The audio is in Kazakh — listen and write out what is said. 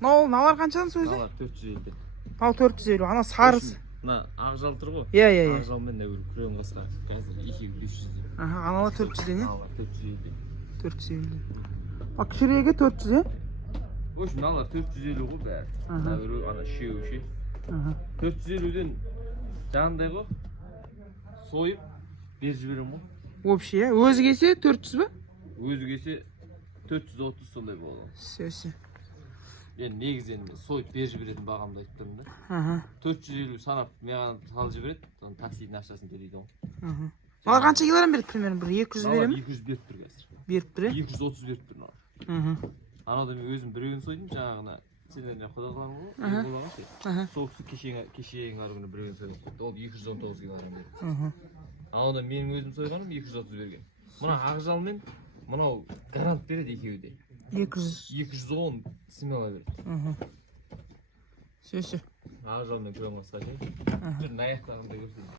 Налар қаншадан сөзі? Налар 450. Ал 450. Ана сарысы. Мына ақжал тұр ғой. Иә. Ақжал мен күрең қасқа. Қазір 2500. Аналар 400-ден, не? Налар 450. 450. А кішірегі 400, е? В общем, налар 450 ғой бәрі. Ана үшеуі ше. 450-ден жаңағындай ғой. Сойып беріп жіберемін ғой. Вообще, өзі келсе 400 ба? Өзі келсе 430 сондай болады. Сөзі. Енді негізінен сойып беріп жіберетін бағамды айтып тұрмын да. 450 санап маған салып жібереді, таксидің ақшасын төлейді ғой. Олар қанша килограмм берді примерно? Бір 200 бере ме? 200 беріп тұр қазір. Беріп тұр, е? 230 беріп тұр маған. Анада мен өзім біреуін сойдым, жаңағына сендерден құдаларым ғой. Сол кісі кешегі күні біреуін сойдым. Ол 219 килограмм берді. Анада менің өзім сойғаным 230 берген. Мына ақжал мен мынау гарант береді екеуі де. 210 смело береді. Сөзі. Ақжал мен күрең қасқа ше. Бір аяқтарымды көрсетейін.